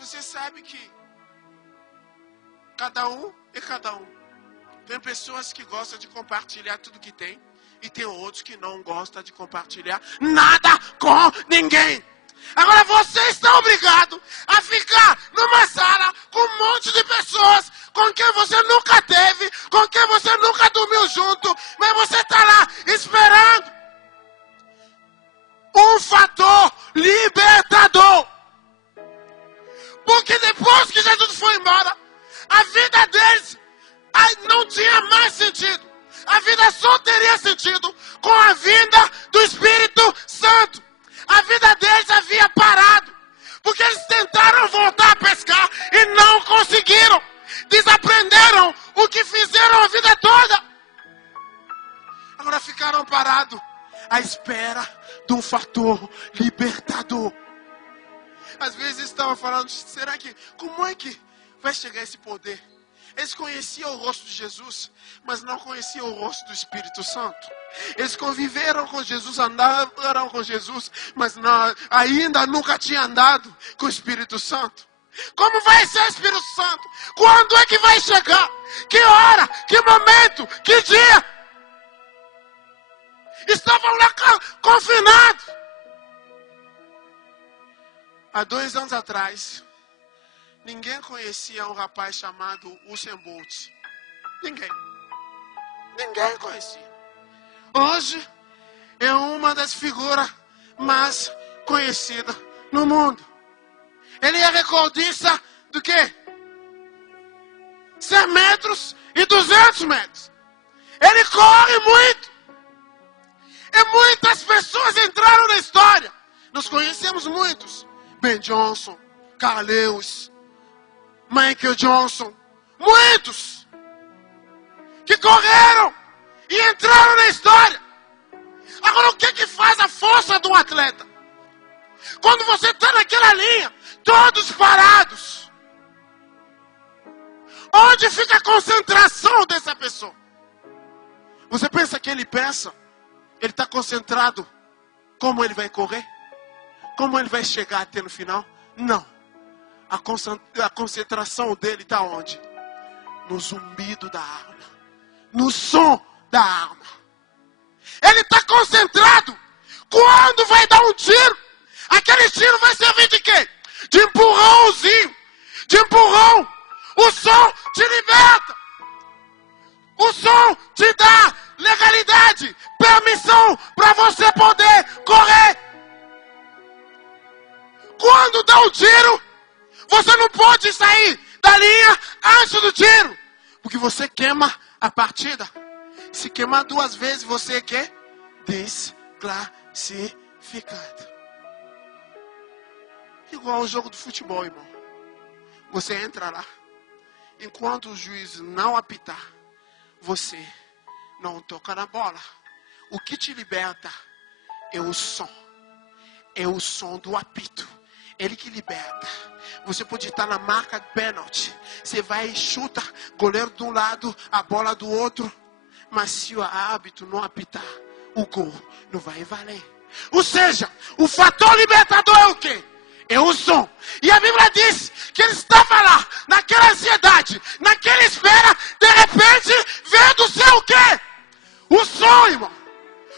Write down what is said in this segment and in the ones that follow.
você sabe que cada um é cada um. Tem pessoas que gostam de compartilhar tudo que tem. E tem outros que não gostam de compartilhar nada com ninguém. Agora você está obrigado a ficar numa sala com um monte de pessoas com quem você nunca teve, com quem você nunca dormiu junto, mas você está lá esperando um fator libertador. Porque depois que Jesus foi embora, a vida deles não tinha mais sentido. A vida só teria sentido com a vinda do Espírito Santo. A vida deles havia parado, porque eles tentaram voltar a pescar e não conseguiram. Desaprenderam o que fizeram a vida toda. Agora ficaram parados à espera de um fator libertador. Às vezes estavam falando, será que, como é que vai chegar esse poder? Eles conheciam o rosto de Jesus, mas não conheciam o rosto do Espírito Santo. Eles conviveram com Jesus, andaram com Jesus, mas ainda nunca tinham andado com o Espírito Santo. Como vai ser o Espírito Santo? Quando é que vai chegar? Que hora? Que momento? Que dia? Estavam lá confinados. Há 2 anos atrás, ninguém conhecia um rapaz chamado Usain Bolt. Ninguém conhecia. Hoje é uma das figuras mais conhecidas no mundo. Ele é recordista do quê? 100 metros e 200 metros. Ele corre muito. E muitas pessoas entraram na história. Nós conhecemos muitos. Ben Johnson, Carl Lewis, Michael Johnson, muitos que correram e entraram na história. Agora, o que faz a força de um atleta? Quando você está naquela linha, todos parados, onde fica a concentração dessa pessoa? Você pensa que ele está concentrado como ele vai correr? Como ele vai chegar até no final? Não. A concentração dele está onde? No zumbido da arma. No som da arma. Ele está concentrado. Quando vai dar um tiro, aquele tiro vai servir de quê? De empurrãozinho. De empurrão. O som te liberta. O som te dá legalidade, permissão para você poder correr. Quando dá um tiro, você não pode sair da linha antes do tiro, porque você queima a partida. Se queimar 2 vezes, você é quê? Desclassificado. Igual ao jogo de futebol, irmão. Você entra lá, enquanto o juiz não apitar, você não toca na bola. O que te liberta é o som. É o som do apito. Ele que liberta. Você pode estar na marca de pênalti. Você vai e chuta, goleiro de um lado, a bola do outro. Mas se o árbitro não apitar, o gol não vai valer. Ou seja, o fator libertador é o quê? É o som. E a Bíblia diz que ele estava lá, naquela ansiedade, naquela espera, de repente, veio do céu o quê? O som, irmão.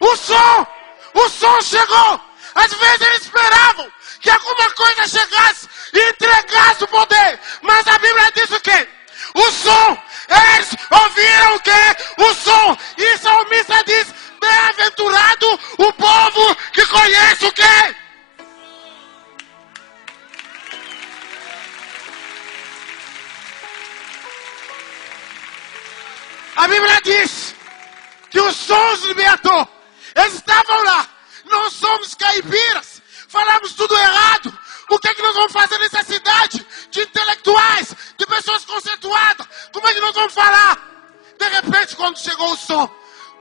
O som. O som chegou. Às vezes eles esperavam que alguma coisa chegasse e entregasse o poder. Mas a Bíblia diz o quê? O som. Eles ouviram o quê? O som. E o salmista diz, bem-aventurado o povo que conhece o quê? A Bíblia diz que o som os libertou. Eles estavam lá. Não somos caipiras. Falamos tudo errado. O que é que nós vamos fazer nessa cidade? De intelectuais, de pessoas conceituadas. Como é que nós vamos falar? De repente, quando chegou o som,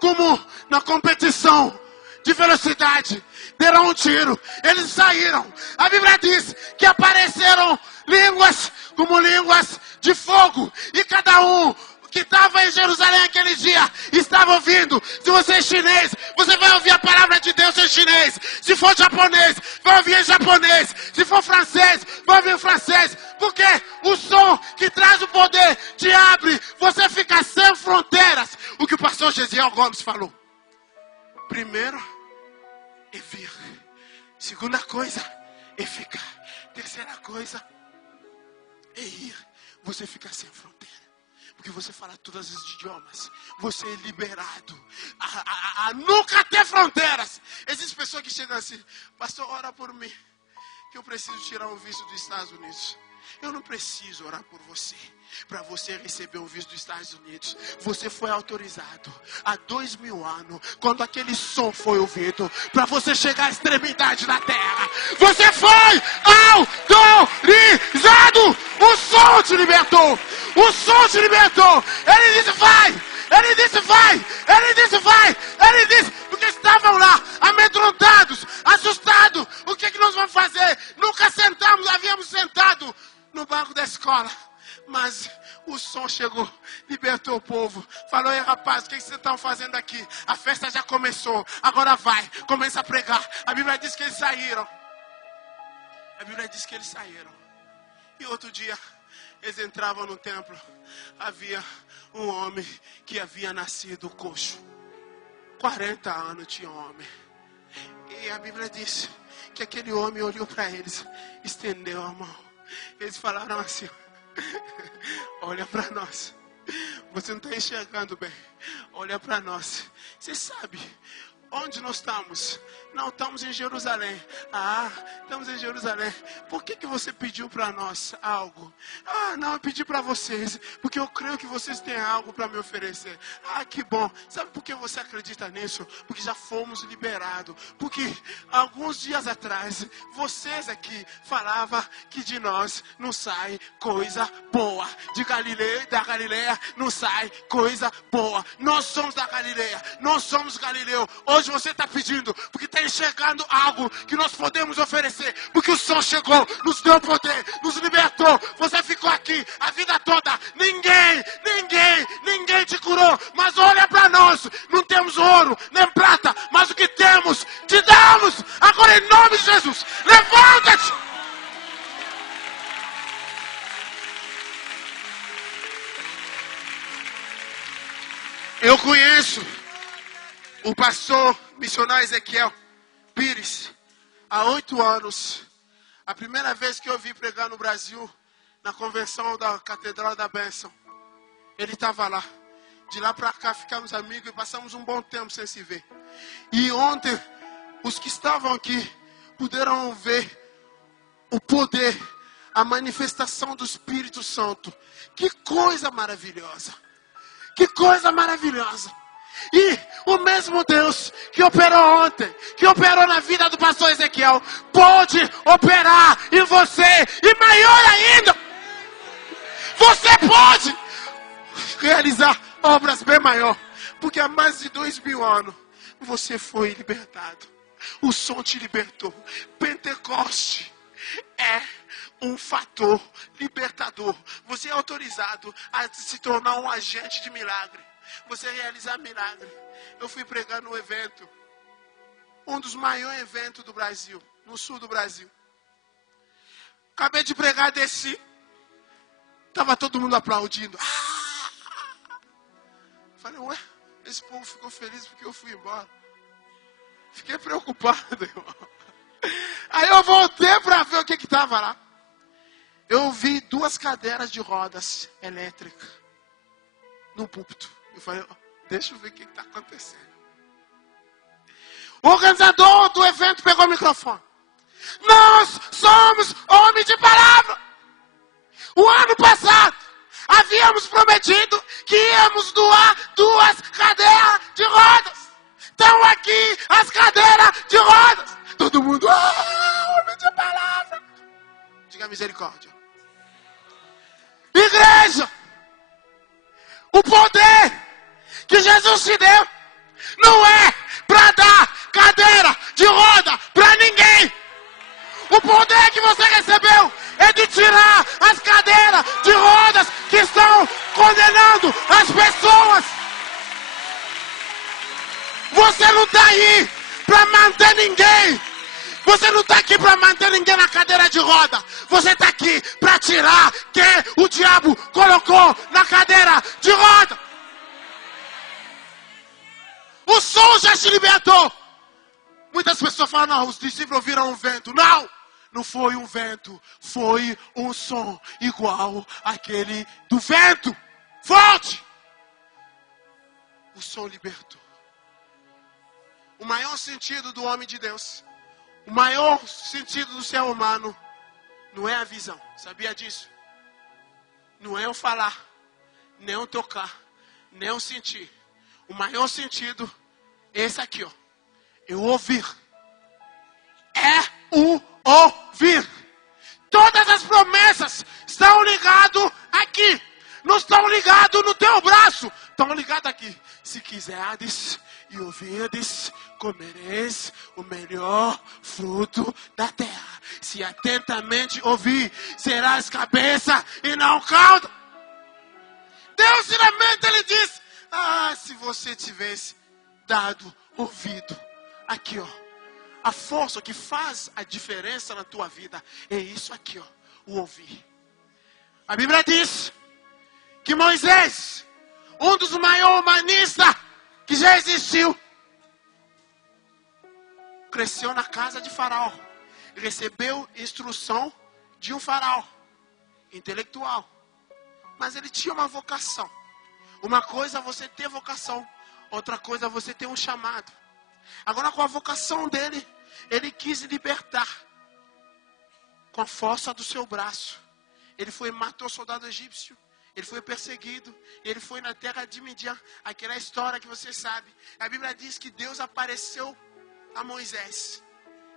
como na competição de velocidade, deram um tiro. Eles saíram. A Bíblia diz que apareceram línguas como línguas de fogo. E cada um que estavam em Jerusalém aquele dia estavam ouvindo. Se você é chinês, você vai ouvir a palavra de Deus em chinês. Se for japonês, vai ouvir em japonês. Se for francês, vai ouvir em francês. Porque o som que traz o poder te abre. Você fica sem fronteiras. O que o pastor Gesiel Gomes falou. Primeiro, é vir. Segunda coisa, é ficar. Terceira coisa, é ir. Você fica sem fronteira. Porque você fala todos os idiomas. Você é liberado a nunca ter fronteiras. Existem pessoas que chegam assim: pastor, ora por mim, que eu preciso tirar um visto dos Estados Unidos. Eu não preciso orar por você, para você receber um visto dos Estados Unidos. Você foi autorizado há 2000 anos, quando aquele som foi ouvido, para você chegar à extremidade da terra. Você foi autorizado. O som te libertou. O som te libertou. Ele disse vai. Ele disse vai. Ele disse vai. Ele disse, porque estavam lá amedrontados, assustados. O que nós vamos fazer? Nunca sentamos, havíamos sentado no banco da escola. Mas o som chegou, libertou o povo. Falou: ei rapaz, o que vocês estão fazendo aqui? A festa já começou, agora vai, começa a pregar. A Bíblia diz que eles saíram. A Bíblia diz que eles saíram. E outro dia, eles entravam no templo. Havia um homem que havia nascido coxo. 40 anos tinha um homem. E a Bíblia diz que aquele homem olhou para eles, estendeu a mão. Eles falaram assim: olha para nós. Você não está enxergando bem. Olha para nós. Você sabe onde nós estamos? Não, estamos em Jerusalém. Ah, estamos em Jerusalém. Por que você pediu para nós algo? Ah, não, eu pedi para vocês, porque eu creio que vocês têm algo para me oferecer. Ah, que bom. Sabe por que você acredita nisso? Porque já fomos liberados. Porque alguns dias atrás, vocês aqui falavam que de nós não sai coisa boa. Da Galileia não sai coisa boa. Nós somos da Galileia. Nós somos Galileu. Hoje você está pedindo, porque está enxergando algo que nós podemos oferecer. Porque o som chegou, nos deu poder, nos libertou. Você ficou aqui a vida toda. Ninguém te curou. Mas olha para nós. Não temos ouro, nem prata. Mas o que temos, te damos. Agora em nome de Jesus, levanta-te. Eu conheço o pastor missionário Ezequiel Pires há 8 anos. A primeira vez que eu vi pregar no Brasil, na convenção da Catedral da Bênção, ele estava lá. De lá para cá ficamos amigos e passamos um bom tempo sem se ver. E ontem, os que estavam aqui puderam ver o poder, a manifestação do Espírito Santo. Que coisa maravilhosa! Que coisa maravilhosa! E o mesmo Deus que operou ontem, que operou na vida do pastor Ezequiel, pode operar em você, e maior ainda, você pode realizar obras bem maiores, porque há mais de 2000 anos você foi libertado. O som te libertou. Pentecoste é um fator libertador. Você é autorizado a se tornar um agente de milagre. Você realizar milagre. Eu fui pregar num evento, um dos maiores eventos do Brasil, no sul do Brasil. Acabei de pregar, desci. Estava todo mundo aplaudindo. Falei: ué, esse povo ficou feliz porque eu fui embora. Fiquei preocupado, irmão. Aí eu voltei para ver o que estava lá. Eu vi 2 cadeiras de rodas elétricas no púlpito. Eu falei: deixa eu ver o que está acontecendo. O organizador do evento pegou o microfone. Nós somos homens de palavra. O ano passado, havíamos prometido que íamos doar 2 cadeiras de rodas. Estão aqui as cadeiras de rodas. Todo mundo: homem de palavra. Diga misericórdia. Igreja, o poder que Jesus te deu não é para dar cadeira de roda para ninguém. O poder que você recebeu é de tirar as cadeiras de rodas que estão com condenando as pessoas. Você não está aí para manter ninguém. Você não está aqui para manter ninguém na cadeira de roda. Você está aqui para tirar quem o diabo colocou na cadeira de roda. O som já te libertou. Muitas pessoas falam, não, os discípulos viram um vento. Não, não foi um vento. Foi um som igual àquele do vento. Volte. O som libertou. O maior sentido do homem de Deus, o maior sentido do ser humano, não é a visão. Sabia disso? Não é o falar, nem o tocar, nem o sentir. O maior sentido é esse aqui, ó. É o ouvir. É o ouvir. Todas as promessas estão ligadas aqui. Não estão ligadas no teu braço. Estão ligadas aqui. Se quiserdes e ouvirdes, comereis o melhor fruto da terra. Se atentamente ouvir, serás cabeça e não cauda. Deus, finalmente, Ele diz, se você tivesse dado ouvido. Aqui, ó. A força que faz a diferença na tua vida é isso aqui, ó. O ouvir. A Bíblia diz que Moisés, um dos maiores humanistas que já existiu, cresceu na casa de Faraó. Recebeu instrução de um faraó intelectual. Mas ele tinha uma vocação. Uma coisa é você ter vocação, outra coisa é você ter um chamado. Agora, com a vocação dele, ele quis libertar com a força do seu braço. Ele foi e matou o soldado egípcio. Ele foi perseguido. Ele foi na terra de Midian. Aquela história que você sabe. A Bíblia diz que Deus apareceu a Moisés.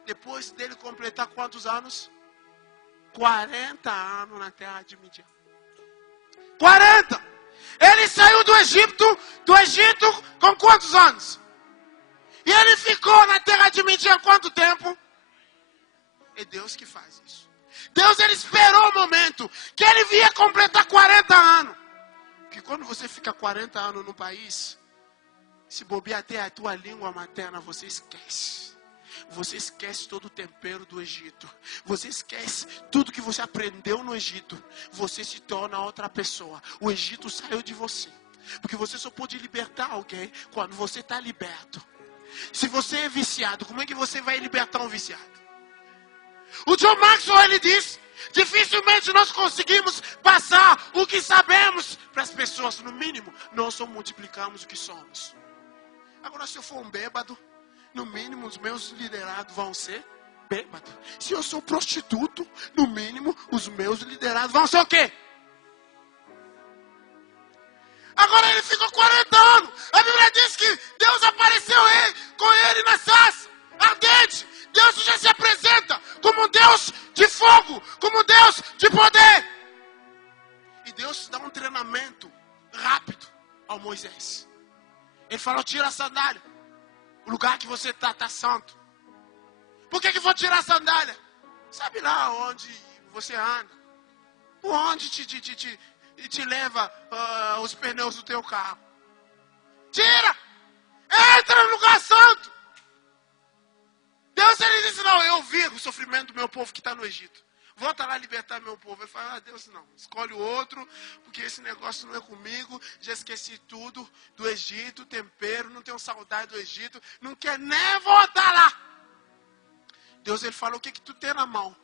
Depois dele completar quantos anos? 40 anos na terra de Midian. 40! Ele saiu do Egito com quantos anos? E ele ficou na terra de Midian quanto tempo? É Deus que faz isso. Deus, ele esperou o momento que ele via completar 40 anos. Porque quando você fica 40 anos no país, se bobear até a tua língua materna, você esquece. Você esquece todo o tempero do Egito. Você esquece tudo que você aprendeu no Egito. Você se torna outra pessoa. O Egito saiu de você. Porque você só pode libertar alguém quando você está liberto. Se você é viciado, como é que você vai libertar um viciado? O John Maxwell, ele diz, dificilmente nós conseguimos passar o que sabemos para as pessoas. No mínimo, nós só multiplicamos o que somos. Agora, se eu for um bêbado, no mínimo os meus liderados vão ser bêbados. Se eu sou prostituto, no mínimo os meus liderados vão ser o quê? Agora ele ficou 40 anos. A Bíblia diz que Deus apareceu com ele na sarça ardente. Deus já se apresenta como um Deus de fogo, como um Deus de poder. E Deus dá um treinamento rápido ao Moisés. Ele falou, tira a sandália. O lugar que você está santo. Por que vou tirar a sandália? Sabe lá onde você anda? Por onde te leva os pneus do teu carro? Tira! Entra no lugar santo! Deus, ele disse, não, eu vi o sofrimento do meu povo que está no Egito. Volta lá libertar meu povo. Ele fala, Deus, não, escolhe o outro, porque esse negócio não é comigo. Já esqueci tudo do Egito, tempero, não tenho saudade do Egito. Não quer nem voltar lá. Deus, ele falou, o que tu tem na mão?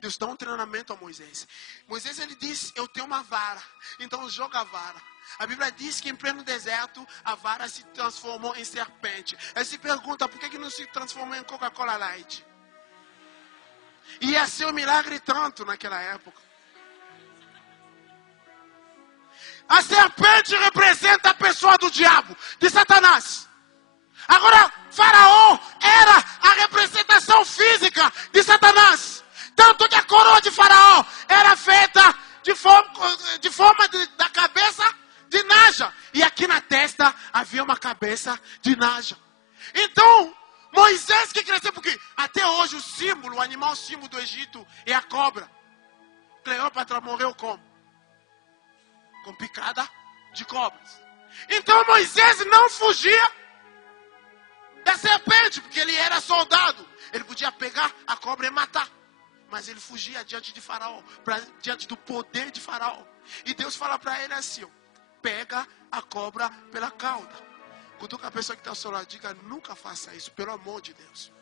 Deus dá um treinamento a Moisés. Moisés, ele diz, eu tenho uma vara. Então joga a vara. A Bíblia diz que em pleno deserto, a vara se transformou em serpente. Aí se pergunta, por que não se transformou em Coca-Cola Light? Ia ser um milagre tanto naquela época. A serpente representa a pessoa do diabo, de Satanás. Agora, Faraó era a representação física de Satanás. Tanto que a coroa de Faraó era feita de forma da cabeça de Naja. E aqui na testa havia uma cabeça de Naja. Então, Moisés que cresceu, porque até hoje o animal símbolo do Egito é a cobra. Cleópatra morreu como? com picada de cobras. Então Moisés não fugia da serpente, porque ele era soldado. Ele podia pegar a cobra e matar. Mas ele fugia diante de Faraó, diante do poder de Faraó. E Deus fala para ele assim, ó, pega a cobra pela cauda. Cutuca a pessoa que está ao seu lado, diga, nunca faça isso, pelo amor de Deus.